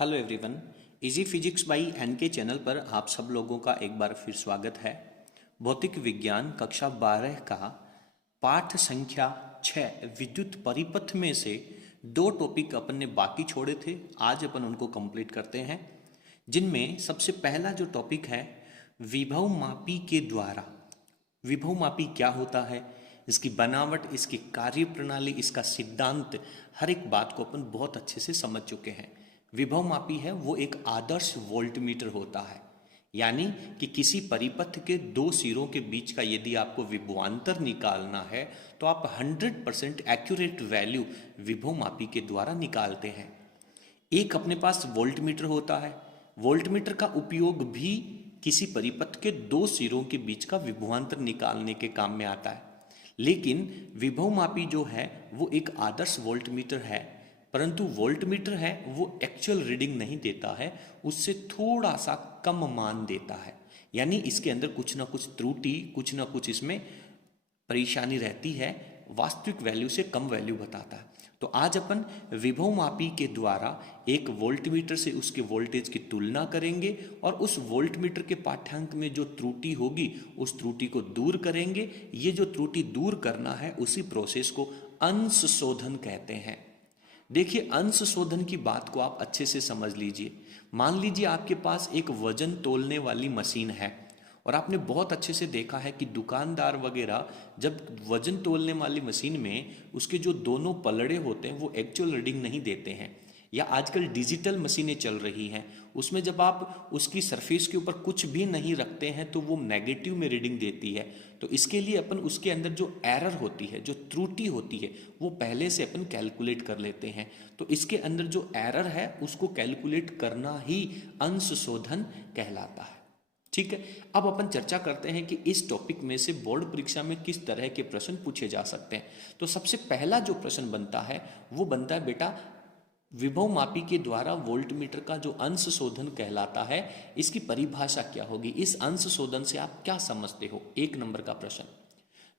Hello everyone. Easy physics by N K channel पर आप सब लोगों का एक बार फिर स्वागत है। भौतिक विज्ञान कक्षा 12 का पाठ संख्या 6 विद्युत परिपथ में से दो टॉपिक अपन ने बाकी छोड़े थे। आज अपन उनको कंप्लीट करते हैं, जिनमें सबसे पहला जो टॉपिक है विभव मापी के द्वारा। विभव मापी क्या होता है, इसकी बनावट, इसकी कार्य प्रणाली, इसका सिद्धांत, हर एक बात को अपन बहुत अच्छे से समझ चुके हैं। विभव मापी है वो एक आदर्श वोल्टमीटर होता है, यानी कि किसी परिपथ के दो सिरों के बीच का यदि आपको विभवांतर निकालना है तो आप 100% एक्यूरेट वैल्यू विभव मापी के द्वारा निकालते हैं। एक अपने पास वोल्टमीटर होता है। वोल्टमीटर का उपयोग भी किसी परिपथ के दो सिरों के बीच का विभवांतर निकालने के काम में आता है, लेकिन विभव मापी जो है वो एक आदर्श वोल्टमीटर है, परंतु वोल्टमीटर है वो एक्चुअल रीडिंग नहीं देता है, उससे थोड़ा सा कम मान देता है। यानी इसके अंदर कुछ ना कुछ त्रुटि, कुछ ना कुछ इसमें परेशानी रहती है, वास्तविक वैल्यू से कम वैल्यू बताता है। तो आज अपन विभव मापी के द्वारा एक वोल्टमीटर से उसके वोल्टेज की तुलना करेंगे और उस वोल्टमीटर के पाठ्यांक में जो त्रुटि होगी उस त्रुटि को दूर करेंगे। ये जो त्रुटि दूर करना है उसी प्रोसेस को अंश शोधन कहते हैं। देखिए, अंश शोधन की बात को आप अच्छे से समझ लीजिए। मान लीजिए आपके पास एक वजन तोलने वाली मशीन है और आपने बहुत अच्छे से देखा है कि दुकानदार वगैरह जब वजन तोलने वाली मशीन में उसके जो दोनों पलड़े होते हैं वो एक्चुअल रीडिंग नहीं देते हैं, या आजकल डिजिटल मशीनें चल रही हैं उसमें जब आप उसकी सरफेस के ऊपर कुछ भी नहीं रखते हैं तो वो नेगेटिव में रीडिंग देती है। तो इसके लिए अपन उसके अंदर जो एरर होती है, जो त्रुटि होती है, वो पहले से अपन कैलकुलेट कर लेते हैं। तो इसके अंदर जो एरर है उसको कैलकुलेट करना ही अंश शोधन कहलाता है। ठीक है, अब अपन चर्चा करते हैं कि इस टॉपिक में से बोर्ड परीक्षा में किस तरह के प्रश्न पूछे जा सकते हैं। तो सबसे पहला जो प्रश्न बनता है वो बनता है, बेटा विभव मापी के द्वारा वोल्टमीटर का जो अंश शोधन कहलाता है इसकी परिभाषा क्या होगी, इस अंश शोधन से आप क्या समझते हो, 1 नंबर का प्रश्न।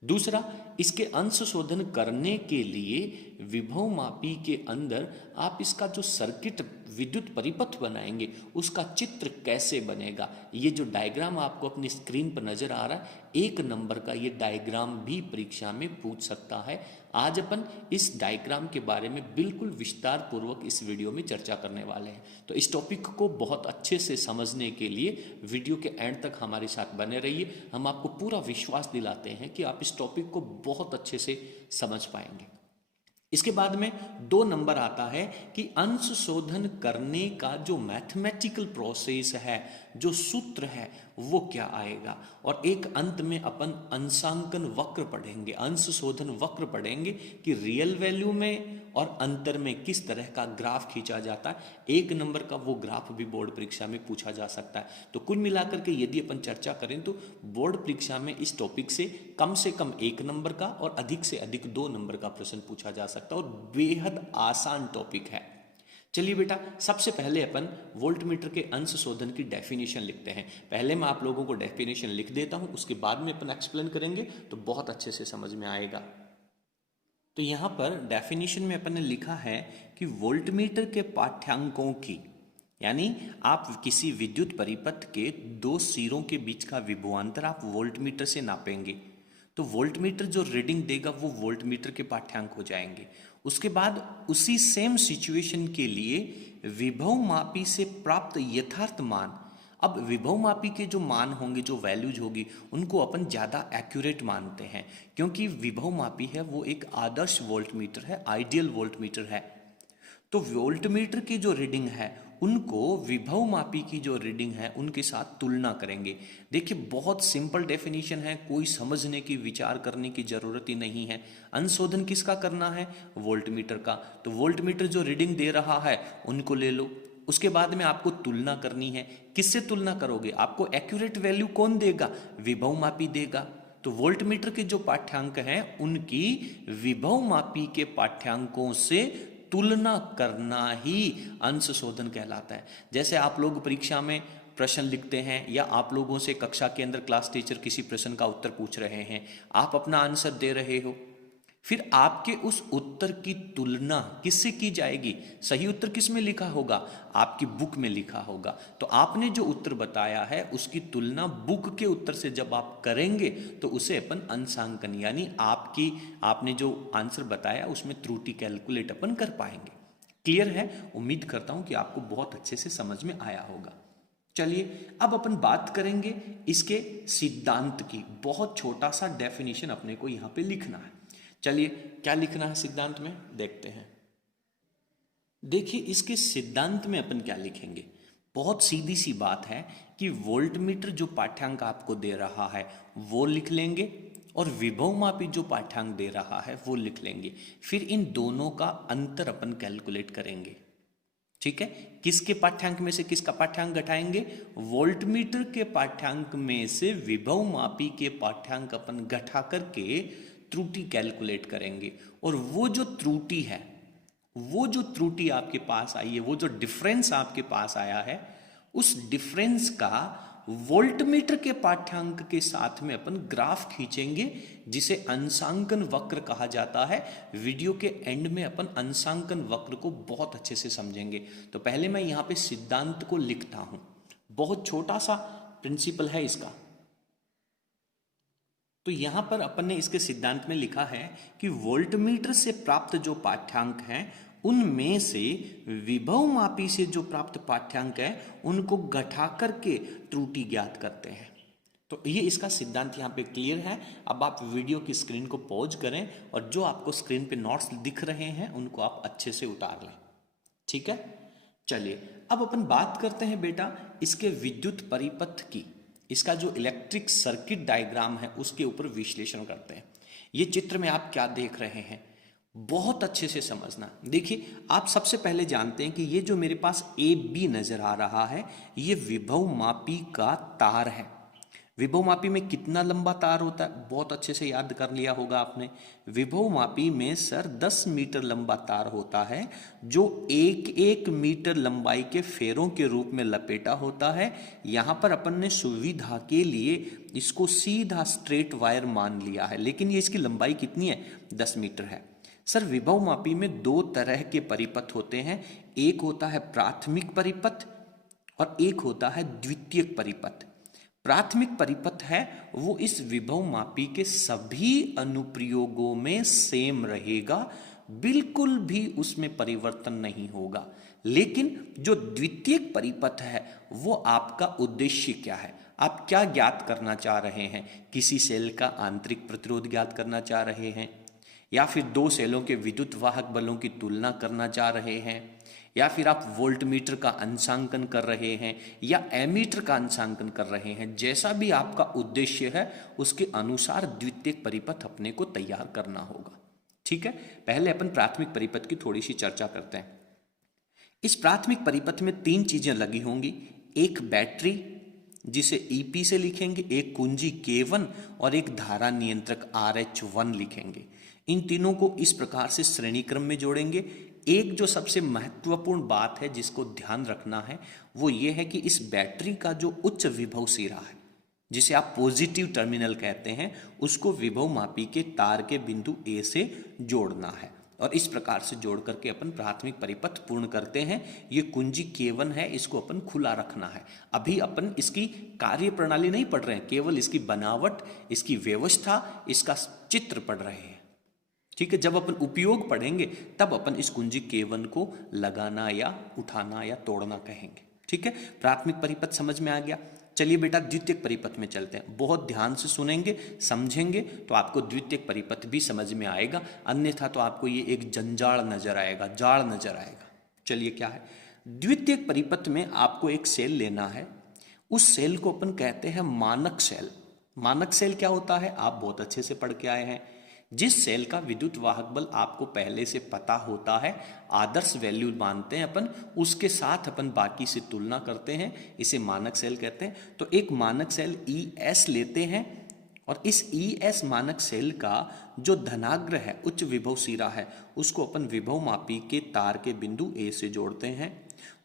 दूसरा, इसके अंश शोधन करने के लिए विभव मापी के अंदर आप इसका जो सर्किट विद्युत परिपथ बनाएंगे उसका चित्र कैसे बनेगा। ये जो डायग्राम आपको अपनी स्क्रीन पर नजर आ रहा है, 1 नंबर का ये डायग्राम भी परीक्षा में पूछ सकता है। आज अपन इस डायग्राम के बारे में बिल्कुल विस्तार पूर्वक इस वीडियो में चर्चा करने वाले हैं। तो इस टॉपिक को बहुत अच्छे से समझने के लिए वीडियो के एंड तक हमारे साथ बने रहिए। हम आपको पूरा विश्वास दिलाते हैं कि आप इस टॉपिक को बहुत अच्छे से समझ पाएंगे। इसके बाद में 2 नंबर आता है कि अंश शोधन करने का जो मैथमेटिकल प्रोसेस है, जो सूत्र है, वो क्या आएगा। और एक अंत में अपन अंशांकन वक्र पढ़ेंगे, अंश शोधन वक्र पढ़ेंगे कि रियल वैल्यू में और अंतर में किस तरह का ग्राफ खींचा जाता है। 1 नंबर का वो ग्राफ भी बोर्ड परीक्षा में पूछा जा सकता है। तो कुल मिलाकर के यदि अपन चर्चा करें तो बोर्ड परीक्षा में इस टॉपिक से कम 1 नंबर का और अधिक से अधिक 2 नंबर का प्रश्न पूछा जा सकता है और बेहद आसान टॉपिक है। चलिए बेटा, सबसे पहले अपन वोल्टमीटर के अंश शोधन की डेफिनेशन लिखते हैं। पहले मैं आप लोगों को डेफिनेशन लिख देता हूं, उसके बाद में अपन एक्सप्लेन करेंगे तो बहुत अच्छे से समझ में आएगा। तो यहां पर डेफिनेशन में अपन ने लिखा है कि वोल्टमीटर के पाठ्यांकों की, यानी आप किसी विद्युत परिपथ के दो सिरों के बीच का विभवांतर आप वोल्टमीटर से नापेंगे तो वोल्टमीटर जो रीडिंग देगा वो वोल्टमीटर के पाठ्यांक हो जाएंगे। उसके बाद उसी सेम सिचुएशन के लिए विभव मापी से प्राप्त यथार्थ मान, अब विभव मापी के जो मान होंगे, जो वैल्यूज होगी, उनको अपन ज़्यादा एक्यूरेट मानते हैं क्योंकि विभव मापी है वो एक आदर्श वोल्टमीटर है, आइडियल वोल्टमीटर है। तो वोल्टमीटर की जो रीडिंग है उनको विभव मापी की जो रीडिंग है उनके साथ तुलना करेंगे। देखिए, बहुत सिंपल डेफिनेशन है, कोई समझने की, विचार करने की जरूरत ही नहीं है। अंशशोधन किसका करना है, वोल्टमीटर का। तो वोल्टमीटर जो रीडिंग दे रहा है उनको ले लो। उसके बाद में आपको तुलना करनी है। किससे तुलना करोगे, आपको एक्यूरेट वैल्यू कौन देगा, विभव मापी देगा। तो वोल्टमीटर के जो पाठ्यांक हैं उनकी विभव मापी के पाठ्यांकों से तुलना करना ही अंश शोधन कहलाता है। जैसे आप लोग परीक्षा में प्रश्न लिखते हैं या आप लोगों से कक्षा के अंदर क्लास टीचर किसी प्रश्न का उत्तर पूछ रहे हैं, आप अपना आंसर दे रहे हो, फिर आपके उस उत्तर की तुलना किससे की जाएगी? सही उत्तर किस में लिखा होगा? आपकी बुक में लिखा होगा। तो आपने जो उत्तर बताया है उसकी तुलना बुक के उत्तर से जब आप करेंगे तो उसे अपन अंशांकन यानी आपने जो आंसर बताया उसमें त्रुटि कैलकुलेट अपन कर पाएंगे। क्लियर है? उम्मीद करता हूं कि आपको बहुत अच्छे से समझ में आया होगा। चलिए अब अपन बात करेंगे इसके सिद्धांत की। बहुत छोटा सा डेफिनेशन अपने को यहां पे लिखना है। चलिए क्या लिखना है सिद्धांत में देखते हैं। देखिए इसके सिद्धांत में अपन क्या लिखेंगे। बहुत सीधी सी बात है कि वोल्टमीटर जो पाठ्यांक आपको दे रहा है वो लिख लेंगे और विभव मापी जो पाठ्यांक दे रहा है वो लिख लेंगे। फिर इन दोनों का अंतर अपन कैलकुलेट करेंगे। ठीक है, किसके पाठ्यांक में से किसका पाठ्यांक घटाएंगे? वोल्टमीटर के पाठ्यांक में से विभव मापी के पाठ्यांक अपन घटा करके त्रुटि कैलकुलेट करेंगे। और वो जो त्रुटि है, वो जो त्रुटि आपके पास आई है, वो जो डिफरेंस आपके पास आया है, उस डिफरेंस का वोल्टमीटर के पाठ्यांक के साथ में अपन ग्राफ खींचेंगे जिसे अंशांकन वक्र कहा जाता है। वीडियो के एंड में अपन अंशांकन वक्र को बहुत अच्छे से समझेंगे। तो पहले मैं यहां पे सिद्धांत को लिखता हूं। बहुत छोटा सा प्रिंसिपल है इसका। तो यहां पर अपन ने इसके सिद्धांत में लिखा है कि वोल्टमीटर से प्राप्त जो पाठ्यांक हैं उनमें से विभव मापी से जो प्राप्त पाठ्यांक है उनको घटा करके त्रुटि ज्ञात करते हैं। तो ये इसका सिद्धांत यहाँ पे क्लियर है। अब आप वीडियो की स्क्रीन को पॉज करें और जो आपको स्क्रीन पे नोट्स दिख रहे हैं उनको आप अच्छे से उतार लें। ठीक है, चलिए अब अपन बात करते हैं बेटा इसके विद्युत परिपथ की। इसका जो इलेक्ट्रिक सर्किट डायग्राम है उसके ऊपर विश्लेषण करते हैं। ये चित्र में आप क्या देख रहे हैं बहुत अच्छे से समझना। देखिए आप सबसे पहले जानते हैं कि ये जो मेरे पास ए बी नजर आ रहा है ये विभव मापी का तार है। विभव मापी में कितना लंबा तार होता है बहुत अच्छे से याद कर लिया होगा आपने। विभव मापी में सर 10 मीटर लंबा तार होता है जो एक एक मीटर लंबाई के फेरों के रूप में लपेटा होता है। यहां पर अपन ने सुविधा के लिए इसको सीधा स्ट्रेट वायर मान लिया है, लेकिन ये इसकी लंबाई कितनी है? 10 मीटर है। सर विभव मापी में दो तरह के परिपथ होते हैं, एक होता है प्राथमिक परिपथ और एक होता है द्वितीयक परिपथ। प्राथमिक परिपथ है वो इस विभव मापी के सभी अनुप्रयोगों में सेम रहेगा, बिल्कुल भी उसमें परिवर्तन नहीं होगा। लेकिन जो द्वितीयक परिपथ है वो आपका उद्देश्य क्या है? आप क्या ज्ञात करना चाह रहे हैं? किसी सेल का आंतरिक प्रतिरोध ज्ञात करना चाह रहे हैं, या फिर दो सेलों के विद्युत वाहक बलों की तुलना करना चाह रहे हैं, या फिर आप वोल्टमीटर का अंशांकन कर रहे हैं या एमीटर का अंशांकन कर रहे हैं। जैसा भी आपका उद्देश्य है उसके अनुसार द्वितीयक परिपथ अपने को तैयार करना होगा। ठीक है, पहले अपन प्राथमिक परिपथ की थोड़ी सी चर्चा करते हैं। इस प्राथमिक परिपथ में 3 चीजें लगी होंगी। एक बैटरी जिसे ईपी से लिखेंगे, एक कुंजी K1 और एक धारा नियंत्रक RH1 लिखेंगे। इन तीनों को इस प्रकार से श्रेणी क्रम में जोड़ेंगे। एक जो सबसे महत्वपूर्ण बात है जिसको ध्यान रखना है वो ये है कि इस बैटरी का जो उच्च विभव सिरा है जिसे आप पॉजिटिव टर्मिनल कहते हैं उसको विभव मापी के तार के बिंदु A से जोड़ना है। और इस प्रकार से जोड़ करके अपन प्राथमिक परिपथ पूर्ण करते हैं। ये कुंजी K1 है, इसको अपन खुला रखना है। अभी अपन इसकी कार्य प्रणाली नहीं पढ़ रहे हैं, केवल इसकी बनावट, इसकी व्यवस्था, इसका चित्र पढ़ रहे हैं। ठीक है, जब अपन उपयोग पढ़ेंगे तब अपन इस कुंजी K1 को लगाना या उठाना या तोड़ना कहेंगे। ठीक है, प्राथमिक परिपथ समझ में आ गया। चलिए बेटा द्वितीयक परिपथ में चलते हैं। बहुत ध्यान से सुनेंगे, समझेंगे तो आपको द्वितीयक परिपथ भी समझ में आएगा, अन्यथा तो आपको ये एक जंजाल नजर आएगा, जाल नजर आएगा। चलिए क्या है, द्वितीयक परिपथ में आपको एक सेल लेना है। उस सेल को अपन कहते हैं मानक सेल। मानक सेल क्या होता है आप बहुत अच्छे से पढ़ के आए हैं। जिस सेल का विद्युत वाहक बल आपको पहले से पता होता है, आदर्श वैल्यू मानते हैं अपन, उसके साथ अपन बाकी से तुलना करते हैं, इसे मानक सेल कहते हैं। तो एक मानक सेल ES लेते हैं और इस ES मानक सेल का जो धनाग्र है, उच्च विभव सिरा है, उसको अपन विभव मापी के तार के बिंदु A से जोड़ते हैं।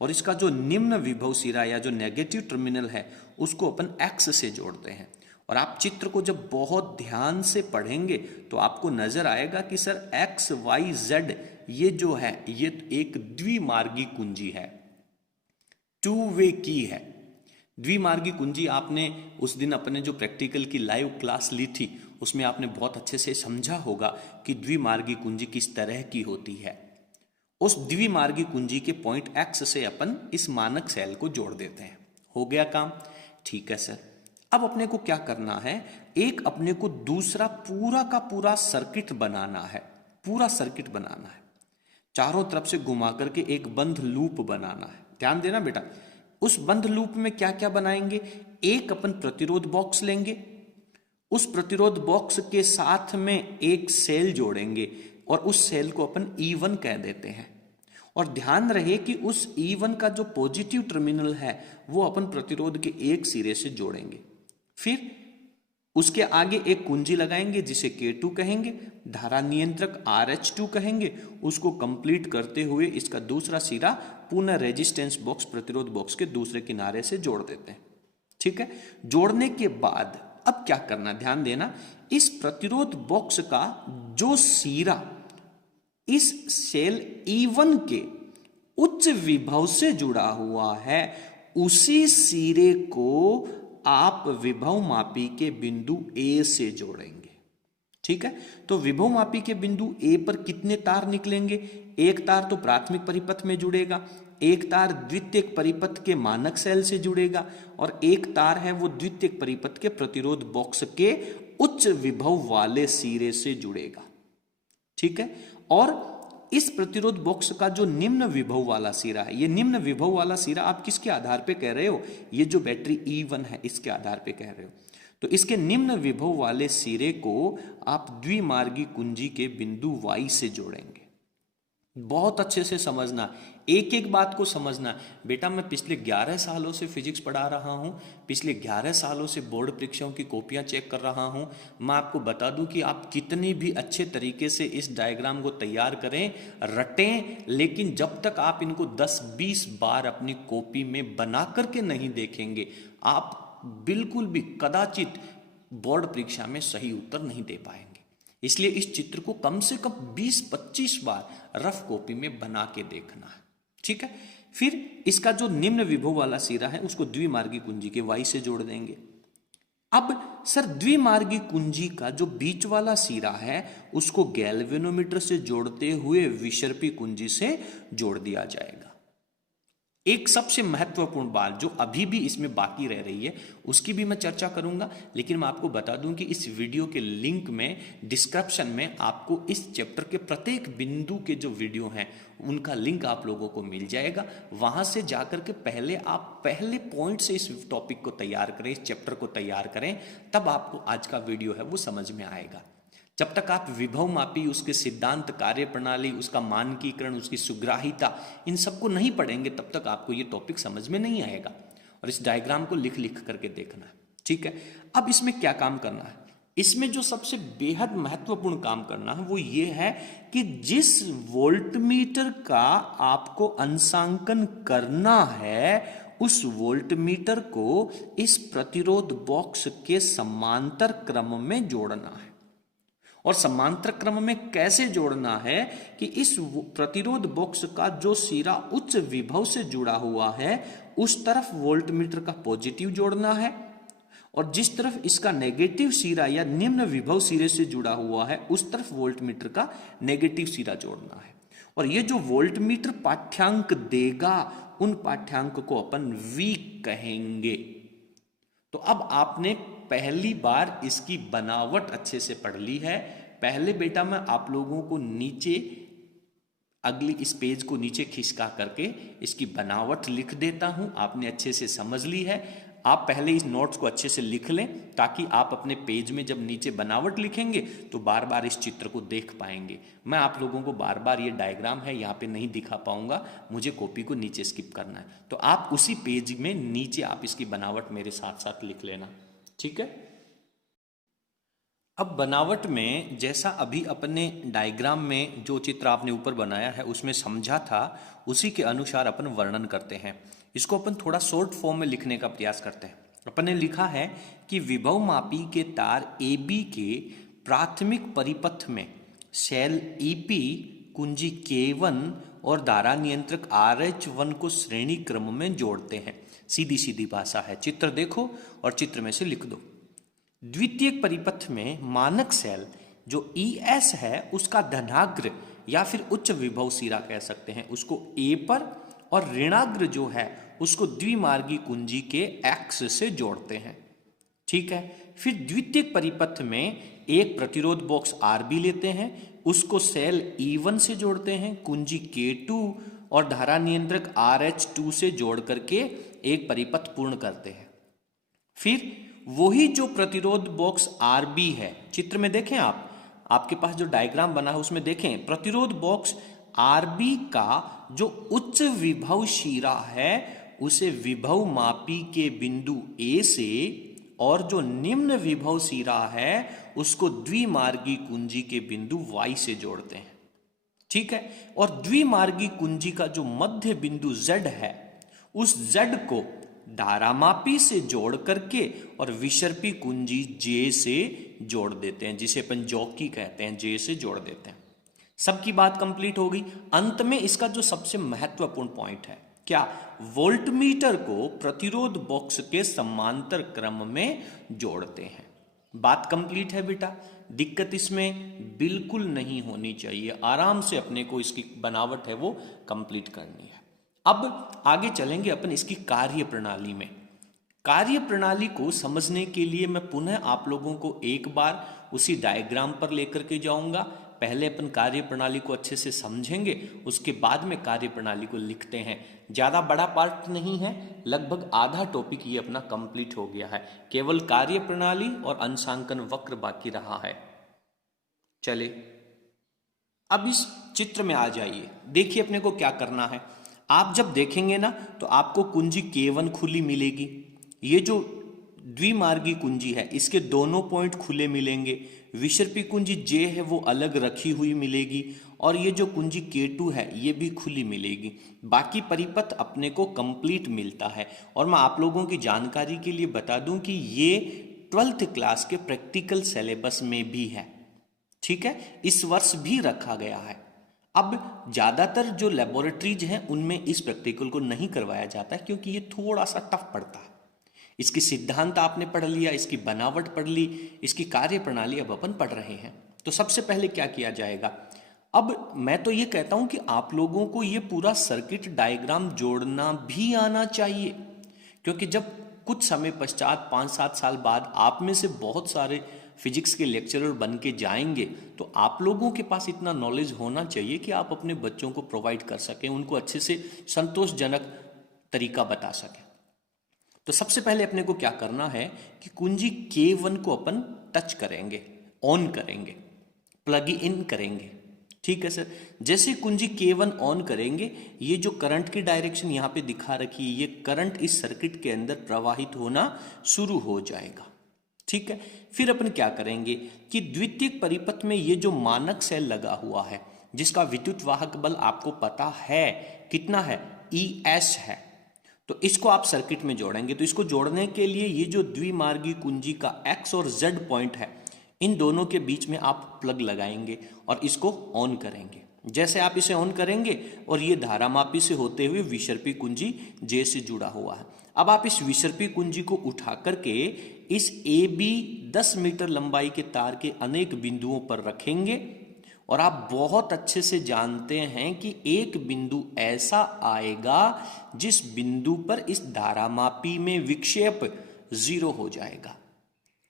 और इसका जो निम्न विभव सिरा या जो नेगेटिव टर्मिनल है उसको अपन X से जोड़ते हैं। और आप चित्र को जब बहुत ध्यान से पढ़ेंगे तो आपको नजर आएगा कि सर एक्स वाई जेड ये जो है ये एक द्विमार्गी कुंजी है, टू वे की है। द्विमार्गी कुंजी आपने उस दिन अपने जो प्रैक्टिकल की लाइव क्लास ली थी उसमें आपने बहुत अच्छे से समझा होगा कि द्विमार्गी कुंजी किस तरह की होती है। उस द्विमार्गी कुंजी के पॉइंट एक्स से अपन इस मानक सेल को जोड़ देते हैं। हो गया काम? ठीक है सर। अब अपने को क्या करना है, एक अपने को दूसरा पूरा का पूरा सर्किट बनाना है, पूरा सर्किट बनाना है, चारों तरफ से घुमा करके एक बंद लूप बनाना है। ध्यान देना बेटा, उस बंद लूप में क्या क्या बनाएंगे, एक अपन प्रतिरोध बॉक्स लेंगे, उस प्रतिरोध बॉक्स के साथ में एक सेल जोड़ेंगे और उस सेल को अपन E1 कह देते हैं। और ध्यान रहे कि उस E1 का जो पॉजिटिव टर्मिनल है वो अपन प्रतिरोध के एक सिरे से जोड़ेंगे। फिर उसके आगे एक कुंजी लगाएंगे जिसे K2 कहेंगे, धारा नियंत्रक RH2 कहेंगे। उसको कंप्लीट करते हुए इसका दूसरा सिरा पुनः रेजिस्टेंस बॉक्स प्रतिरोध बॉक्स के दूसरे किनारे से जोड़ देते हैं। ठीक है, जोड़ने के बाद अब क्या करना, ध्यान देना, इस प्रतिरोध बॉक्स का जो सिरा इस सेल E1 के उच्च विभव से जुड़ा हुआ है उसी सिरे को आप विभव मापी के बिंदु A से जोड़ेंगे। ठीक है, तो विभव मापी के बिंदु A पर कितने तार निकलेंगे, एक तार तो प्राथमिक परिपथ में जुड़ेगा, एक तार द्वितीयक परिपथ के मानक सेल से जुड़ेगा और एक तार है वो द्वितीयक परिपथ के प्रतिरोध बॉक्स के उच्च विभव वाले सिरे से जुड़ेगा। ठीक है, और इस प्रतिरोध बॉक्स का जो निम्न विभव वाला सिरा है, ये निम्न विभव वाला सिरा आप किसके आधार पे कह रहे हो, ये जो बैटरी E1 है इसके आधार पे कह रहे हो। तो इसके निम्न विभव वाले सिरे को आप द्विमार्गी कुंजी के बिंदु Y से जोड़ेंगे। बहुत अच्छे से समझना, एक एक बात को समझना। बेटा मैं पिछले 11 सालों से फिजिक्स पढ़ा रहा हूँ, पिछले 11 सालों से बोर्ड परीक्षाओं की कॉपियाँ चेक कर रहा हूँ। मैं आपको बता दूं कि आप कितनी भी अच्छे तरीके से इस डायग्राम को तैयार करें, रटें, लेकिन जब तक आप इनको 10-20 बार अपनी कॉपी में बना करके नहीं देखेंगे, आप बिल्कुल भी कदाचित बोर्ड परीक्षा में सही उत्तर नहीं दे पाएंगे। इसलिए इस चित्र को कम से कम 20-25 बार रफ कॉपी में बना के देखना है। ठीक है, फिर इसका जो निम्न विभव वाला सिरा है उसको द्विमार्गी कुंजी के Y से जोड़ देंगे। अब सर द्विमार्गी कुंजी का जो बीच वाला सिरा है उसको गैल्वेनोमीटर से जोड़ते हुए विसर्पी कुंजी से जोड़ दिया जाएगा। एक सबसे महत्वपूर्ण बात जो अभी भी इसमें बाकी रह रही है उसकी भी मैं चर्चा करूंगा, लेकिन मैं आपको बता दूं कि इस वीडियो के लिंक में डिस्क्रिप्शन में आपको इस चैप्टर के प्रत्येक बिंदु के जो वीडियो हैं उनका लिंक आप लोगों को मिल जाएगा। वहां से जाकर के पहले आप पहले पॉइंट से इस टॉपिक को तैयार करें, इस चैप्टर को तैयार करें, तब आपको आज का वीडियो है वो समझ में आएगा। जब तक आप विभव मापी, उसके सिद्धांत, कार्य प्रणाली, उसका मानकीकरण, उसकी सुग्राहिता, इन सबको नहीं पढ़ेंगे तब तक आपको ये टॉपिक समझ में नहीं आएगा। और इस डायग्राम को लिख लिख करके देखना है। ठीक है, अब इसमें क्या काम करना है, इसमें जो सबसे बेहद महत्वपूर्ण काम करना है वो ये है कि जिस वोल्टमीटर का आपको अंशांकन करना है उस वोल्टमीटर को इस प्रतिरोध बॉक्स के समांतर क्रम में जोड़ना है। और समांतर क्रम में कैसे जोड़ना है कि इस प्रतिरोध बॉक्स का जो सिरा उच्च विभव से जुड़ा हुआ है उस तरफ वोल्टमीटर का पॉजिटिव जोड़ना है और जिस तरफ इसका नेगेटिव सिरा या निम्न विभव सिरे से जुड़ा हुआ है उस तरफ वोल्टमीटर का नेगेटिव सिरा जोड़ना है। और ये जो वोल्टमीटर पाठ्यांक देगा उन पाठ्यांक को अपन V कहेंगे। तो अब आपने पहली बार इसकी बनावट अच्छे से पढ़ ली है। पहले बेटा मैं आप लोगों को नीचे अगली इस पेज को नीचे खिसका करके इसकी बनावट लिख देता हूं, आपने अच्छे से समझ ली है। आप पहले इस नोट्स को अच्छे से लिख लें ताकि आप अपने पेज में जब नीचे बनावट लिखेंगे तो बार बार इस चित्र को देख पाएंगे। मैं आप लोगों को बार बार ये डायग्राम है यहाँ पे नहीं दिखा पाऊंगा, मुझे कॉपी को नीचे स्किप करना है, तो आप उसी पेज में नीचे आप इसकी बनावट मेरे साथ साथ लिख लेना। ठीक है, अब बनावट में जैसा अभी अपने डायग्राम में जो चित्र आपने ऊपर बनाया है उसमें समझा था उसी के अनुसार अपन वर्णन करते हैं। इसको अपन थोड़ा शॉर्ट फॉर्म में लिखने का प्रयास करते हैं। अपन ने लिखा है कि विभव मापी के तार AB के प्राथमिक परिपथ में सेल EP, कुंजी K1 और धारा नियंत्रक RH1 को श्रेणी क्रम में जोड़ते हैं। सीधी सीधी भाषा है, चित्र देखो और चित्र में से लिख दो। द्वितीयक परिपथ में मानक सेल जो ES है उसका धनाग्र या फिर उच्च विभव सिरा कह सकते हैं, उसको A पर, और ऋणाग्र जो है उसको द्विमार्गी कुंजी के X से जोड़ते हैं। ठीक है, फिर द्वितीयक परिपथ में एक प्रतिरोध बॉक्स RB लेते हैं, उसको सेल E1 से जोड़ते हैं, कुंजी K2 और धारा नियंत्रक RH2 से जोड़ करके एक परिपथ पूर्ण करते हैं। फिर वही जो प्रतिरोध बॉक्स RB है, चित्र में देखें आप, आपके पास जो डायग्राम बना है उसमें देखें, प्रतिरोध बॉक्स RB का जो उच्च विभव शिरा है उसे विभव मापी के बिंदु A से, और जो निम्न विभव सिरा है उसको द्विमार्गी कुंजी के बिंदु Y से जोड़ते हैं। ठीक है, और द्विमार्गी कुंजी का जो मध्य बिंदु Z है उस Z को धारामापी से जोड़ करके और विसर्पी कुंजी J से जोड़ देते हैं, जिसे अपन जॉकी कहते हैं, J से जोड़ देते हैं। सबकी बात कंप्लीट हो गई। अंत में इसका जो सबसे महत्वपूर्ण पॉइंट है क्या, वोल्टमीटर को प्रतिरोध बॉक्स के समांतर क्रम में जोड़ते हैं। बात कंप्लीट है बेटा, दिक्कत इसमें बिल्कुल नहीं होनी चाहिए, आराम से अपने को इसकी बनावट है वो कंप्लीट करनी है। अब आगे चलेंगे अपन इसकी कार्य प्रणाली में। कार्य प्रणाली को समझने के लिए मैं पुनः आप लोगों को एक बार उसी डायग्राम पर लेकर के जाऊंगा। पहले अपन कार्य प्रणाली को अच्छे से समझेंगे, उसके बाद में कार्य प्रणाली को लिखते हैं। ज़्यादा बड़ा पार्ट नहीं है, लगभग आधा टॉपिक ये अपना कंप्लीट हो गया है, केवल कार्य प्रणाली और अंशांकन वक्र बाकी रहा है। चले अब इस चित्र में आ जाइए, देखिए अपने को क्या करना है। आप जब देखेंगे ना तो आपको कुंजी K1 खुली मिलेगी, ये जो द्विमार्गी कुंजी है इसके दोनों पॉइंट खुले मिलेंगे, विसर्पी कुंजी J है वो अलग रखी हुई मिलेगी, और ये जो कुंजी K2 है ये भी खुली मिलेगी। बाकी परिपथ अपने को कंप्लीट मिलता है। और मैं आप लोगों की जानकारी के लिए बता दूं कि ये 12th क्लास के प्रैक्टिकल सिलेबस में भी है। ठीक है, इस वर्ष भी रखा गया है। अब ज़्यादातर जो लेबोरेटरीज हैं उनमें इस प्रैक्टिकल को नहीं करवाया जाता है क्योंकि ये थोड़ा सा टफ पड़ता है। इसकी सिद्धांत आपने पढ़ लिया, इसकी बनावट पढ़ ली, इसकी कार्य प्रणाली अब अपन पढ़ रहे हैं। तो सबसे पहले क्या किया जाएगा, अब मैं तो ये कहता हूं कि आप लोगों को ये पूरा सर्किट डायग्राम जोड़ना भी आना चाहिए, क्योंकि जब कुछ समय पश्चात 5-7 साल बाद आप में से बहुत सारे फिजिक्स के लेक्चरर बन के जाएंगे तो आप लोगों के पास इतना नॉलेज होना चाहिए कि आप अपने बच्चों को प्रोवाइड कर सकें, उनको अच्छे से संतोषजनक तरीका बता सकें। तो सबसे पहले अपने को क्या करना है कि कुंजी K1 को अपन टच करेंगे, ऑन करेंगे, प्लग इन करेंगे। ठीक है सर, जैसे कुंजी K1 ऑन करेंगे, ये जो करंट की डायरेक्शन यहाँ पे दिखा रखी है, ये करंट इस सर्किट के अंदर प्रवाहित होना शुरू हो जाएगा। ठीक है, फिर अपन क्या करेंगे कि द्वितीयक परिपथ में ये जो मानक सेल लगा हुआ है जिसका विद्युत वाहक बल आपको पता है कितना है, ES है, तो इसको आप सर्किट में जोड़ेंगे। तो इसको जोड़ने के लिए ये जो द्विमार्गी कुंजी का X और Z पॉइंट है, इन दोनों के बीच में आप प्लग लगाएंगे और इसको ऑन करेंगे। जैसे आप इसे ऑन करेंगे और ये धारामापी से होते हुए विसर्पी कुंजी J से जुड़ा हुआ है। अब आप इस विसर्पी कुंजी को उठा करके इस AB 10 मीटर लंबाई के तार के अनेक बिंदुओं पर रखेंगे, और आप बहुत अच्छे से जानते हैं कि एक बिंदु ऐसा आएगा जिस बिंदु पर इस धारामापी में विक्षेप 0 हो जाएगा।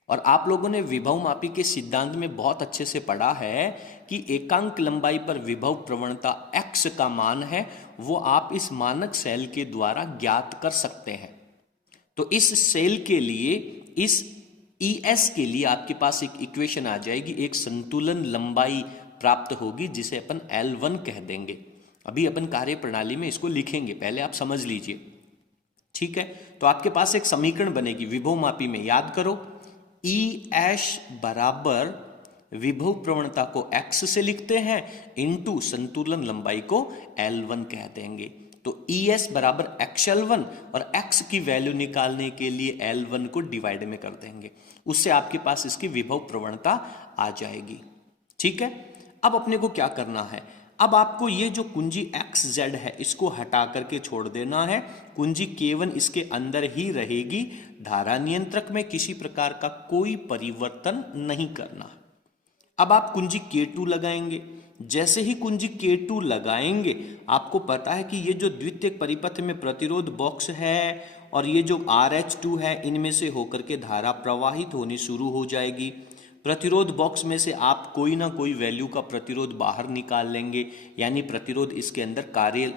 और आप लोगों ने विभव मापी के सिद्धांत में बहुत अच्छे से पढ़ा है कि एकांक लंबाई पर विभव प्रवणता X का मान है, वो आप इस मानक सेल के द्वारा ज्ञात कर सकते हैं। तो इस सेल के लिए, इस ES के लिए आपके पास एक इक्वेशन आ जाएगी, एक संतुलन लंबाई प्राप्त होगी जिसे अपन L1 कह देंगे। अभी अपन कार्य प्रणाली में इसको लिखेंगे, पहले आप समझ लीजिए। ठीक है, तो आपके पास एक समीकरण बनेगी विभव मापी में, याद करो ES बराबर विभव प्रवणता को X से लिखते हैं इनटू संतुलन लंबाई को L1 कह देंगे। तो ES बराबर XL1 और X की वैल्यू निकालने के लिए L1 को डिवाइड में कर देंगे, उससे आपके पास इसकी विभव प्रवणता आ जाएगी। ठीक है, अब अपने को क्या करना है, अब आपको ये जो कुंजी XZ है इसको हटा करके छोड़ देना है, कुंजी K1 इसके अंदर ही रहेगी, धारा नियंत्रक में किसी प्रकार का कोई परिवर्तन नहीं करना। अब आप कुंजी K2 लगाएंगे, जैसे ही कुंजी K2 लगाएंगे आपको पता है कि ये जो द्वितीयक परिपथ में प्रतिरोध बॉक्स है और ये जो RH2 है, इनमें से होकर के धारा प्रवाहित होनी शुरू हो जाएगी। प्रतिरोध बॉक्स में से आप कोई ना कोई वैल्यू का प्रतिरोध बाहर निकाल लेंगे, यानी प्रतिरोध इसके अंदर कार्य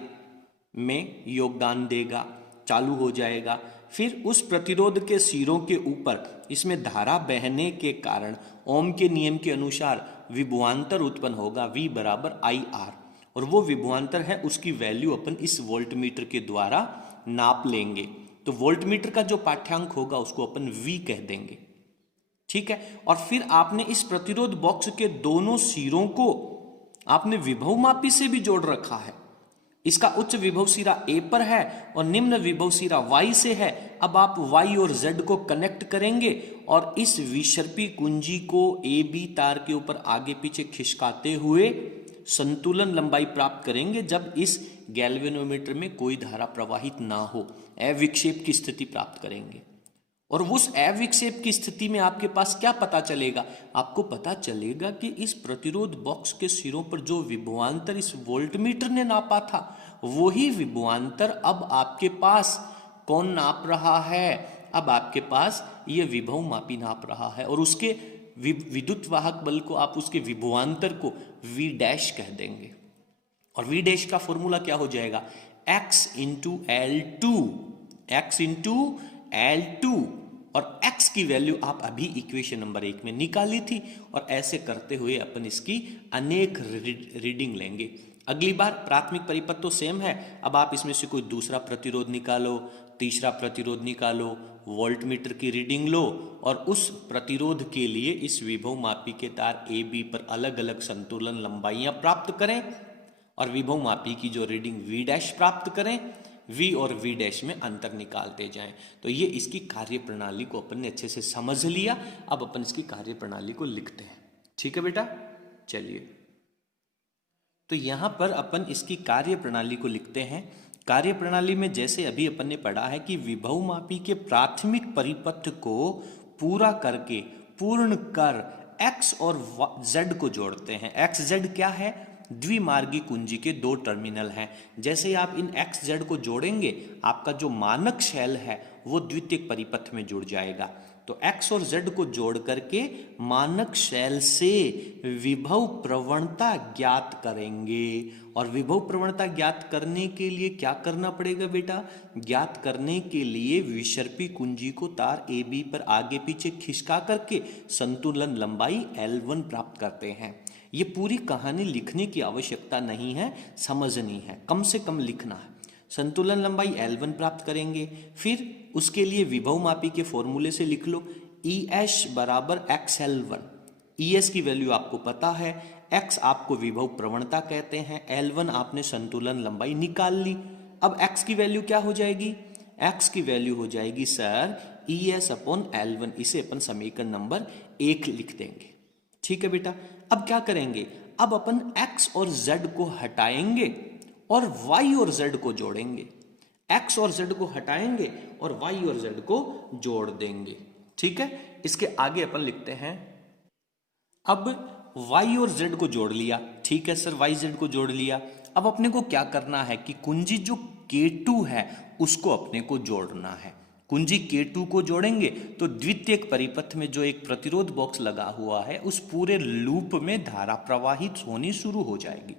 में योगदान देगा, चालू हो जाएगा। फिर उस प्रतिरोध के सिरों के ऊपर इसमें धारा बहने के कारण ओम के नियम के अनुसार विभवांतर उत्पन्न होगा, V बराबर IR, और वो विभवांतर है उसकी वैल्यू अपन इस वोल्टमीटर के द्वारा नाप लेंगे। तो वोल्टमीटर का जो पाठ्यांक होगा उसको अपन V कह देंगे। ठीक है, और फिर आपने इस प्रतिरोध बॉक्स के दोनों सिरों को आपने विभव मापी से भी जोड़ रखा है। इसका उच्च विभव सिरा A पर है और निम्न विभव सिरा Y से है। अब आप Y और Z को कनेक्ट करेंगे और इस विसर्पी कुंजी को AB तार के ऊपर आगे पीछे खिसकाते हुए संतुलन लंबाई प्राप्त करेंगे जब इस गैल्वेनोमीटर में कोई धारा प्रवाहित ना हो, अविक्षेप की स्थिति प्राप्त करेंगे। और उस अविक्षेप की स्थिति में आपके पास क्या पता चलेगा, आपको पता चलेगा कि इस प्रतिरोध बॉक्स के सिरों पर जो विभवांतर इस वोल्टमीटर ने नापा था वही विभवांतर अब आपके पास कौन नाप रहा है, अब आपके पास ये विभव मापी नाप रहा है और उसके विद्युत वाहक बल को आप उसके विभवांतर को V डैश कह देंगे। और V डैश का फॉर्मूला क्या हो जाएगा, X इंटू L2 और X की वैल्यू आप अभी इक्वेशन नंबर 1 में निकाली थी। और ऐसे करते हुए अपन इसकी अनेक रीडिंग लेंगे। अगली बार प्राथमिक परिपथ तो सेम है, अब आप इसमें से कोई दूसरा प्रतिरोध निकालो, तीसरा प्रतिरोध निकालो, वोल्टमीटर की रीडिंग लो और उस प्रतिरोध के लिए इस विभव मापी के तार AB पर अलग अलग संतुलन लंबाइयां प्राप्त करें और विभव मापी की जो रीडिंग V डैश प्राप्त करें, V और V डैश में अंतर निकालते जाएं। तो ये इसकी कार्य प्रणाली को अपन ने अच्छे से समझ लिया। अब अपन इसकी कार्य प्रणाली को लिखते हैं। ठीक है बेटा, चलिए तो यहां पर अपन इसकी कार्य प्रणाली को लिखते हैं। कार्य प्रणाली में जैसे अभी अपन ने पढ़ा है कि विभव मापी के प्राथमिक परिपथ को पूरा करके पूर्ण कर X और Z को जोड़ते हैं। X Z क्या है, द्विमार्गी कुंजी के दो टर्मिनल हैं। जैसे ही आप इन X Z को जोड़ेंगे आपका जो मानक शेल है वो द्वितीयक परिपथ में जुड़ जाएगा। तो X और Z को जोड़ करके मानक शेल से विभव प्रवणता ज्ञात करेंगे। और विभव प्रवणता ज्ञात करने के लिए क्या करना पड़ेगा बेटा, ज्ञात करने के लिए विसर्पी कुंजी को तार AB पर आगे पीछे खिसका करके संतुलन लंबाई L1 प्राप्त करते हैं। ये पूरी कहानी लिखने की आवश्यकता नहीं है, समझनी है, कम से कम लिखना है। संतुलन लंबाई L1 प्राप्त करेंगे, फिर उसके लिए विभव मापी के फॉर्मूले से लिख लो ES बराबर XL1। ES की वैल्यू आपको पता है, X आपको विभव प्रवणता कहते हैं, L1 आपने संतुलन लंबाई निकाल ली। अब X की वैल्यू क्या हो जाएगी, X की वैल्यू हो जाएगी सर ES अपॉन L1। इसे अपन समीकरण नंबर 1 लिख देंगे। ठीक है बेटा, अब क्या करेंगे, अब अपन X और Z को हटाएंगे और Y और Z को जोड़ेंगे। X और Z को हटाएंगे और Y और Z को जोड़ देंगे। ठीक है, इसके आगे अपन लिखते हैं, अब Y और Z को जोड़ लिया। ठीक है सर, Y Z को जोड़ लिया। अब अपने को क्या करना है कि कुंजी जो K2 है उसको अपने को जोड़ना है। कुंजी K2 को जोड़ेंगे तो द्वितीयक परिपथ में जो एक प्रतिरोध बॉक्स लगा हुआ है उस पूरे लूप में धारा प्रवाहित होनी शुरू हो जाएगी।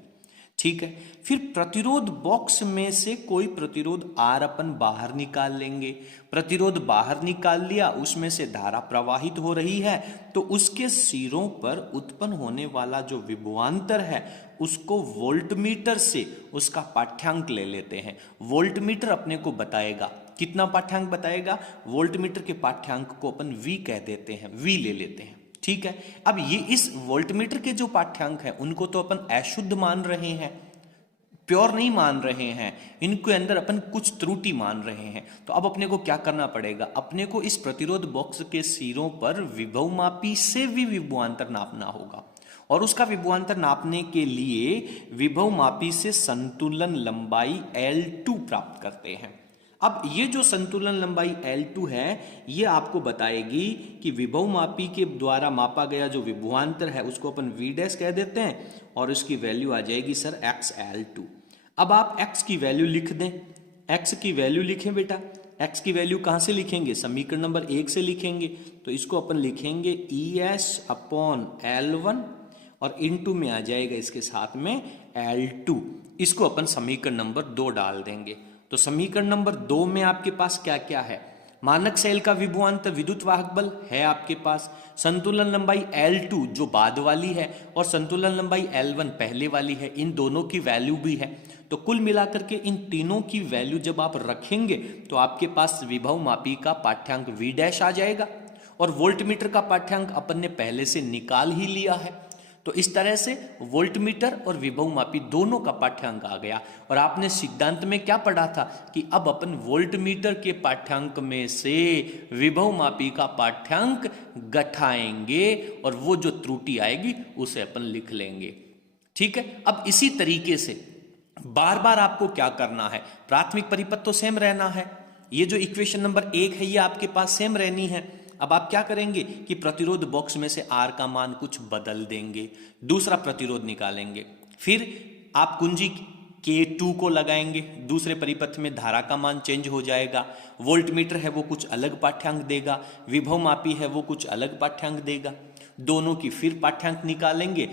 ठीक है, फिर प्रतिरोध बॉक्स में से कोई प्रतिरोध R अपन बाहर निकाल लेंगे। प्रतिरोध बाहर निकाल लिया, उसमें से धारा प्रवाहित हो रही है तो उसके सिरों पर उत्पन्न होने वाला जो विभवांतर है उसको वोल्टमीटर से उसका पाठ्यांक ले लेते हैं। वोल्टमीटर अपने को बताएगा, कितना पाठ्यांक बताएगा, वोल्टमीटर के पाठ्यांक को अपन V कह देते हैं, V ले लेते हैं। ठीक है, अब ये इस वोल्टमीटर के जो पाठ्यांक है उनको तो अपन अशुद्ध मान रहे हैं, प्योर नहीं मान रहे हैं, इनके अंदर अपन कुछ त्रुटि मान रहे हैं। तो अब अपने को क्या करना पड़ेगा, अपने को इस प्रतिरोध बॉक्स के सिरों पर विभवमापी से भी विभवांतर नापना होगा, और उसका विभवांतर नापने के लिए विभवमापी से संतुलन लंबाई L2 प्राप्त करते हैं। अब ये जो संतुलन लंबाई L2 है, ये आपको बताएगी कि विभवमापी के द्वारा मापा गया जो विभवांतर है उसको अपन V डैश कह देते हैं, और इसकी वैल्यू आ जाएगी सर XL2। अब आप x की वैल्यू लिख दें, x की वैल्यू लिखें बेटा। x की वैल्यू कहां से लिखेंगे, समीकरण नंबर 1 से लिखेंगे। तो इसको अपन लिखेंगे ES अपॉन L1 और इनटू में आ जाएगा इसके साथ में L2। इसको अपन समीकरण नंबर 2 डाल देंगे। तो समीकरण नंबर 2 में आपके पास क्या क्या है, मानक सेल का विभवांतर विद्युत वाहक बल है आपके पास, संतुलन लंबाई L2 जो बाद वाली है और संतुलन लंबाई L1 पहले वाली है, इन दोनों की वैल्यू भी है। तो कुल मिलाकर के इन तीनों की वैल्यू जब आप रखेंगे तो आपके पास विभवमापी का पाठ्यांक V डैश आ जाएगा, और वोल्टमीटर का पाठ्यांक अपन ने पहले से निकाल ही लिया है। तो इस तरह से वोल्टमीटर और विभवमापी दोनों का पाठ्यांक आ गया। और आपने सिद्धांत में क्या पढ़ा था कि अब अपन वोल्टमीटर के पाठ्यांक में से विभवमापी का पाठ्यांक घटाएंगे और वो जो त्रुटि आएगी उसे अपन लिख लेंगे। ठीक है, अब इसी तरीके से बार बार आपको क्या करना है, प्राथमिक परिपथ तो सेम रहना है, ये जो इक्वेशन नंबर 1 है ये आपके पास सेम रहनी है। अब आप क्या करेंगे कि प्रतिरोध बॉक्स में से R का मान कुछ बदल देंगे, दूसरा प्रतिरोध निकालेंगे, फिर आप कुंजी K2 को लगाएंगे, दूसरे परिपथ में धारा का मान चेंज हो जाएगा, वोल्टमीटर है वो कुछ अलग पाठ्यांक देगा, विभवमापी है वो कुछ अलग पाठ्यांक देगा, दोनों की फिर पाठ्यांक निकालेंगे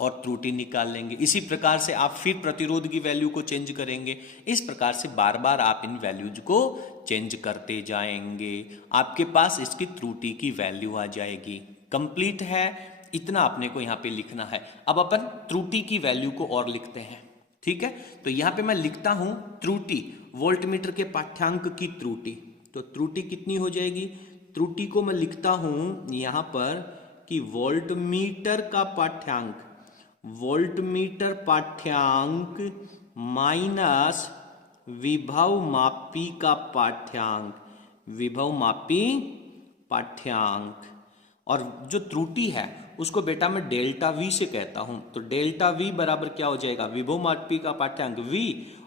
और त्रुटि निकाल लेंगे। इसी प्रकार से आप फिर प्रतिरोध की वैल्यू को चेंज करेंगे। इस प्रकार से बार बार आप इन वैल्यूज को चेंज करते जाएंगे, आपके पास इसकी त्रुटि की वैल्यू आ जाएगी। कंप्लीट है, इतना अपने को यहाँ पे लिखना है। अब अपन त्रुटि की वैल्यू को और लिखते हैं। ठीक है, तो यहाँ पे मैं लिखता हूं त्रुटि, वोल्टमीटर के पाठ्यांक की त्रुटि। तो त्रुटि कितनी हो जाएगी, त्रुटि को मैं लिखता हूं यहां पर कि वोल्टमीटर का पाठ्यांक, वोल्टमीटर पाठ्यांक माइनस विभवमापी का पाठ्यांक, विभवमापी पाठ्यांक, और जो त्रुटि है उसको बेटा मैं डेल्टा V से कहता हूं। तो डेल्टा V बराबर क्या हो जाएगा, विभवमापी का पाठ्यांक V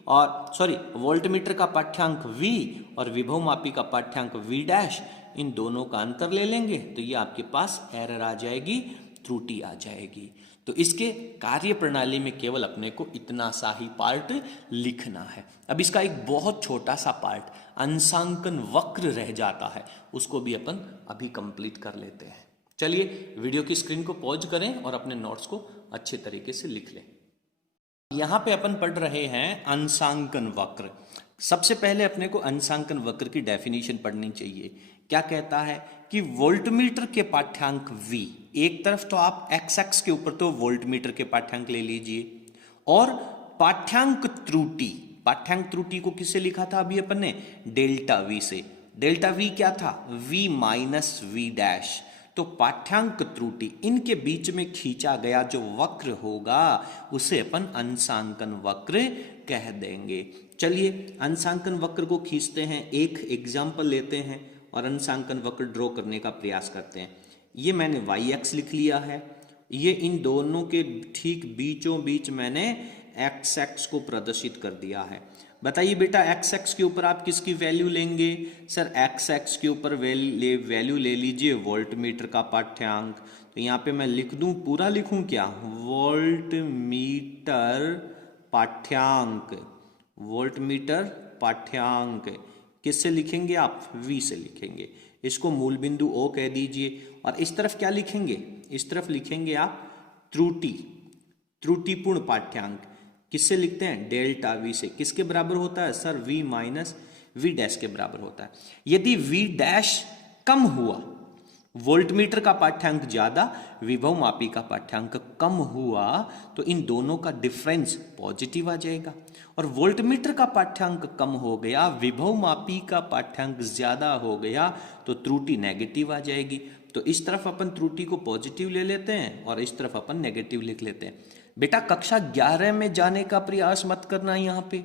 और वोल्टमीटर का पाठ्यांक V और विभवमापी का पाठ्यांक V डैश, इन दोनों का अंतर ले लेंगे तो ये आपके पास एरर आ जाएगी, त्रुटि आ जाएगी। तो इसके कार्य प्रणाली में केवल अपने को इतना सा ही पार्ट लिखना है। अब इसका एक बहुत छोटा सा पार्ट अंशांकन वक्र रह जाता है, उसको भी अपन अभी कंप्लीट कर लेते हैं। चलिए वीडियो की स्क्रीन को पॉज करें और अपने नोट्स को अच्छे तरीके से लिख लें। यहां पे अपन पढ़ रहे हैं अंशांकन वक्र। सबसे पहले अपने को अंशांकन वक्र की डेफिनेशन पढ़नी चाहिए। क्या कहता है कि वोल्टमीटर के पाठ्यांक V, एक तरफ तो आप x के ऊपर तो वोल्टमीटर के पाठ्यांक ले लीजिए, और पाठ्यांक त्रुटि, पाठ्यांक त्रुटि को किससे लिखा था अभी अपन ने, डेल्टा V से। डेल्टा V क्या था, V माइनस V डैश। तो पाठ्यांक त्रुटि, इनके बीच में खींचा गया जो वक्र होगा उसे अपन अंशांकन वक्र कह देंगे। चलिए अंशांकन वक्र को खींचते हैं, एक एग्जाम्पल लेते हैं और अंशांकन वक्र ड्रॉ करने का प्रयास करते हैं। ये मैंने y-x लिख लिया है, ये इन दोनों के ठीक बीचों बीच मैंने x-x को प्रदर्शित कर दिया है। बताइए बेटा x-x के ऊपर आप किसकी वैल्यू लेंगे, सर x-x के ऊपर वैल्यू ले लीजिए वोल्टमीटर का पाठ्यांक। तो यहाँ पे मैं लिख दूं, पूरा लिखूं क्या, वोल्टमीटर पाठ्यांक, वोल्टमीटर पाठ्यांक किससे लिखेंगे आप, V से लिखेंगे। इसको मूल बिंदु O कह दीजिए, और इस तरफ क्या लिखेंगे, इस तरफ लिखेंगे आप त्रुटि, त्रुटिपूर्ण पाठ्यांक। किससे लिखते हैं, डेल्टा V से। किसके बराबर होता है sir, V minus V dash के बराबर होता है। यदि V डैश कम हुआ, वोल्टमीटर का पाठ्यांक ज्यादा, विभवमापी का पाठ्यांक कम हुआ, तो इन दोनों का डिफरेंस पॉजिटिव आ जाएगा। और वोल्टमीटर का पाठ्यांक कम हो गया, विभवमापी का पाठ्यांक ज्यादा हो गया, तो त्रुटि नेगेटिव आ जाएगी। तो इस तरफ अपन त्रुटि को पॉजिटिव ले लेते हैं और इस तरफ अपन नेगेटिव लिख लेते हैं। बेटा कक्षा 11 में जाने का प्रयास मत करना यहाँ पे।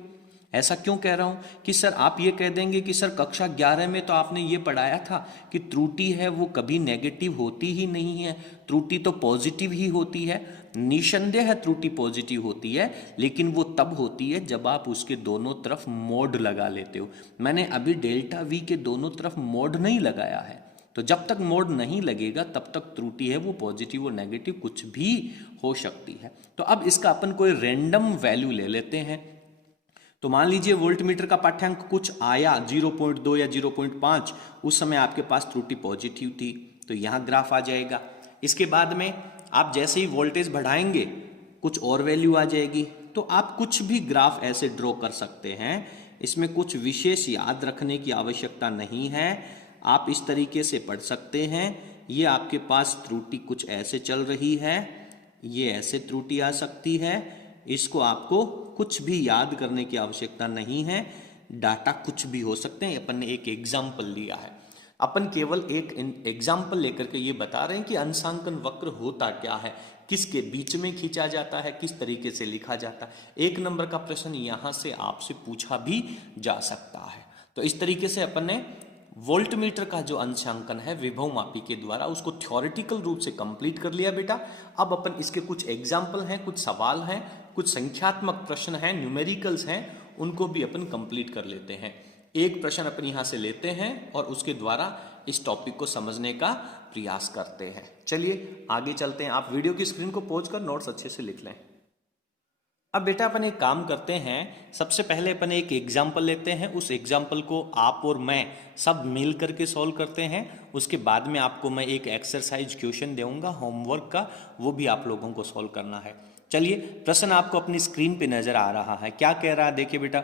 ऐसा क्यों कह रहा हूँ कि सर आप ये कह देंगे कि सर कक्षा 11 में तो आपने ये पढ़ाया था कि त्रुटि है वो कभी नेगेटिव होती ही नहीं है, त्रुटि तो पॉजिटिव ही होती है। निसंदेह त्रुटि पॉजिटिव होती है, लेकिन वो तब होती है जब आप उसके दोनों तरफ मोड लगा लेते हो। मैंने अभी डेल्टा वी के दोनों तरफ मोड नहीं लगाया है, तो जब तक मोड नहीं लगेगा तब तक त्रुटि है वो पॉजिटिव और नेगेटिव कुछ भी हो सकती है। तो अब इसका अपन कोई रैंडम वैल्यू ले लेते हैं। तो मान लीजिए वोल्टमीटर का पाठ्यांक कुछ आया 0.2 या 0.5, उस समय आपके पास त्रुटि पॉजिटिव थी, तो यहाँ ग्राफ आ जाएगा। इसके बाद में आप जैसे ही वोल्टेज बढ़ाएंगे कुछ और वैल्यू आ जाएगी। तो आप कुछ भी ग्राफ ऐसे ड्रॉ कर सकते हैं, इसमें कुछ विशेष याद रखने की आवश्यकता नहीं है। आप इस तरीके से पढ़ सकते हैं, ये आपके पास त्रुटि कुछ ऐसे चल रही है, ये ऐसे त्रुटि आ सकती है। इसको आपको कुछ भी याद करने की आवश्यकता नहीं है, डाटा कुछ भी हो सकते हैं। अपन ने एक एग्जाम्पल लिया है, अपन केवल एक एग्जाम्पल लेकर के ये बता रहे हैं कि अंशांकन वक्र होता क्या है, किसके बीच में खींचा जाता है, किस तरीके से लिखा जाता है। 1 नंबर का प्रश्न यहां से आपसे पूछा भी जा सकता है। तो इस तरीके से अपन ने वोल्टमीटर का जो अंशांकन है विभव मापी के द्वारा उसको थ्योरेटिकल रूप से कंप्लीट कर लिया बेटा। अब अपन इसके कुछ एग्जाम्पल हैं, कुछ सवाल हैं, कुछ संख्यात्मक प्रश्न हैं, न्यूमेरिकल्स हैं, उनको भी अपन कंप्लीट कर लेते हैं। एक प्रश्न अपन यहां से लेते हैं और उसके द्वारा इस टॉपिक को समझने का प्रयास करते हैं। चलिए आगे चलते हैं। आप वीडियो की स्क्रीन को पॉज कर नोट्स अच्छे से लिख लें। अब बेटा अपन एक काम करते हैं, सबसे पहले अपन एक एग्जाम्पल लेते हैं, उस एग्जाम्पल को आप और मैं सब मिल करके सॉल्व करते हैं। उसके बाद में आपको मैं एक एक्सरसाइज क्वेश्चन दूंगा होमवर्क का, वो भी आप लोगों को सॉल्व करना है। चलिए प्रश्न आपको अपनी स्क्रीन पे नजर आ रहा है। क्या कह रहा है देखिए बेटा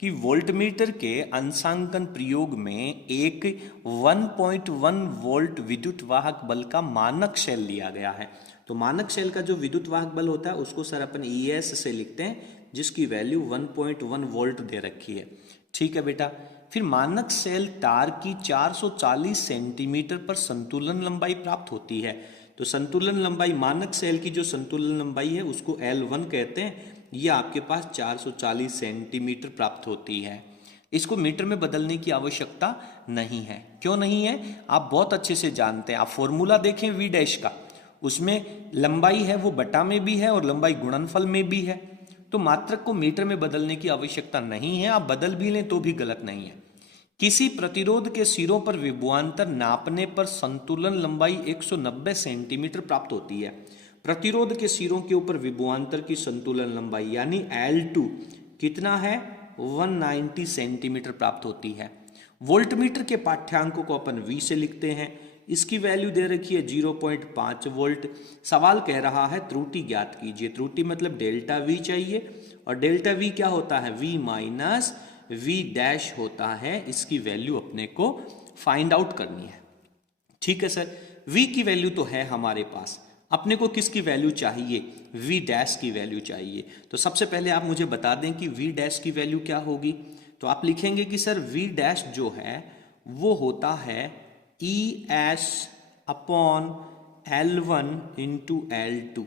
कि वोल्टमीटर के अंशांकन प्रयोग में एक 1.1 वोल्ट विद्युत वाहक बल का मानक शेल लिया गया है। तो मानक शेल का जो विद्युत वाहक बल होता है उसको सर अपन ES से लिखते हैं, जिसकी वैल्यू 1.1 वोल्ट दे रखी है। ठीक है बेटा, फिर मानक शेल तार की 440 सेंटीमीटर पर संतुलन लंबाई प्राप्त होती है। तो संतुलन लंबाई, मानक शेल की जो संतुलन लंबाई है उसको L1 कहते हैं। ये आपके पास 440 सेंटीमीटर प्राप्त होती है। इसको मीटर में बदलने की आवश्यकता नहीं है। क्यों नहीं है? आप बहुत अच्छे से जानते हैं। आप फॉर्मूला देखें V डैश का, उसमें लंबाई है वो बटा में भी है और लंबाई गुणनफल में भी है। तो मात्रक को मीटर में बदलने की आवश्यकता नहीं है, आप बदल भी लें तो भी गलत नहीं है। किसी प्रतिरोध के सिरों पर विभवांतर नापने पर संतुलन लंबाई 190 सेंटीमीटर प्राप्त होती है। प्रतिरोध के सिरों के ऊपर विभवांतर की संतुलन लंबाई यानी L2 कितना है? 190 सेंटीमीटर प्राप्त होती है। वोल्टमीटर के पाठ्यांकों को अपन V से लिखते हैं। इसकी वैल्यू दे रखी है 0.5 वोल्ट। सवाल कह रहा है त्रुटि ज्ञात कीजिए। त्रुटि मतलब डेल्टा V चाहिए, और डेल्टा V क्या होता है? V माइनस V डैश होता है। इसकी वैल्यू अपने को फाइंड आउट करनी है। ठीक है सर, V की वैल्यू तो है हमारे पास, अपने को किसकी वैल्यू चाहिए? V डैश की वैल्यू चाहिए। तो सबसे पहले आप मुझे बता दें कि V डैश की वैल्यू क्या होगी। तो आप लिखेंगे कि सर V डैश जो है वो होता है ES upon L1 into L2।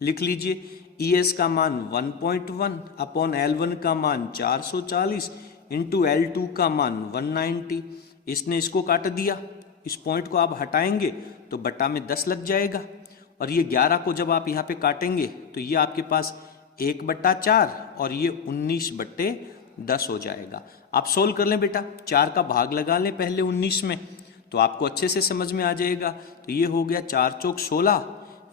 लिख लीजिए, ES का मान 1.1 अपॉन L1 का मान 440 इंटू L2 का मान 190। इसने इसको काट दिया, इस पॉइंट को आप हटाएंगे तो बटा में 10 लग जाएगा, और ये 11 को जब आप यहाँ पे काटेंगे तो ये आपके पास 1/4 और ये 19/10 हो जाएगा। आप सोल्व कर लें बेटा, 4 का भाग लगा लें पहले 19 में, तो आपको अच्छे से समझ में आ जाएगा। तो ये हो गया 4 चौक 16,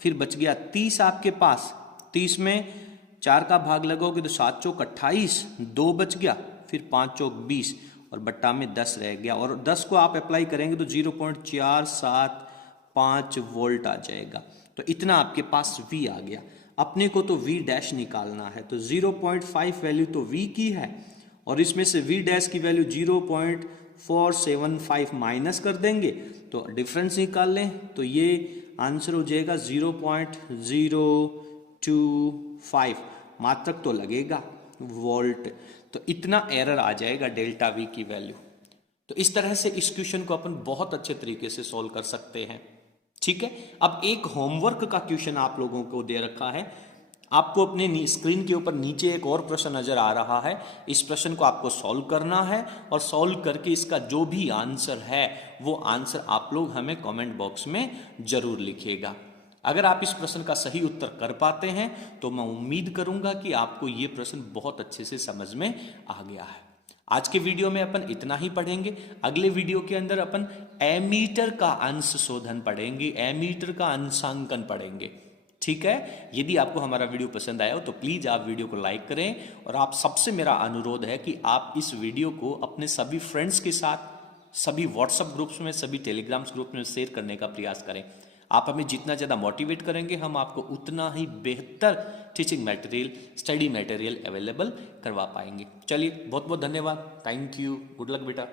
फिर बच गया 30 आपके पास। 30 में 4 का भाग लगाओगे तो 7 चौक 28, 2 बच गया, फिर 5 चौक 20 और बट्टा में 10 रह गया। और 10 को आप अप्लाई करेंगे तो 0.475 वोल्ट आ जाएगा। तो इतना आपके पास V आ गया। अपने को तो V डैश निकालना है, तो 0.5 वैल्यू तो V की है, और इसमें से V डैश की वैल्यू 0.475 माइनस कर देंगे तो डिफरेंस निकाल लें, तो ये आंसर हो जाएगा 0.025। मात्रक तो लगेगा वोल्ट, तो इतना एरर आ जाएगा डेल्टा V की वैल्यू। तो इस तरह से इस क्वेश्चन को अपन बहुत अच्छे तरीके से सॉल्व कर सकते हैं। ठीक है, अब एक होमवर्क का क्वेश्चन आप लोगों को दे रखा है। आपको अपने स्क्रीन के ऊपर नीचे एक और प्रश्न नजर आ रहा है। इस प्रश्न को आपको सॉल्व करना है और सॉल्व करके इसका जो भी आंसर है वो आंसर आप लोग हमें कमेंट बॉक्स में जरूर लिखिएगा। अगर आप इस प्रश्न का सही उत्तर कर पाते हैं तो मैं उम्मीद करूंगा कि आपको ये प्रश्न बहुत अच्छे से समझ में आ गया है। आज के वीडियो में अपन इतना ही पढ़ेंगे। अगले वीडियो के अंदर अपन एमीटर का अंश शोधन पढ़ेंगे, एमीटर का अंशांकन पढ़ेंगे। ठीक है, यदि आपको हमारा वीडियो पसंद आया हो तो प्लीज आप वीडियो को लाइक करें और आप सबसे मेरा अनुरोध है कि आप इस वीडियो को अपने सभी फ्रेंड्स के साथ, सभी व्हाट्सएप ग्रुप्स में, सभी टेलीग्राम्स ग्रुप में शेयर करने का प्रयास करें। आप हमें जितना ज़्यादा मोटिवेट करेंगे हम आपको उतना ही बेहतर teaching material, study material available करवा पाएंगे। चलिए, बहुत बहुत धन्यवाद। Thank you. गुड लक बेटा।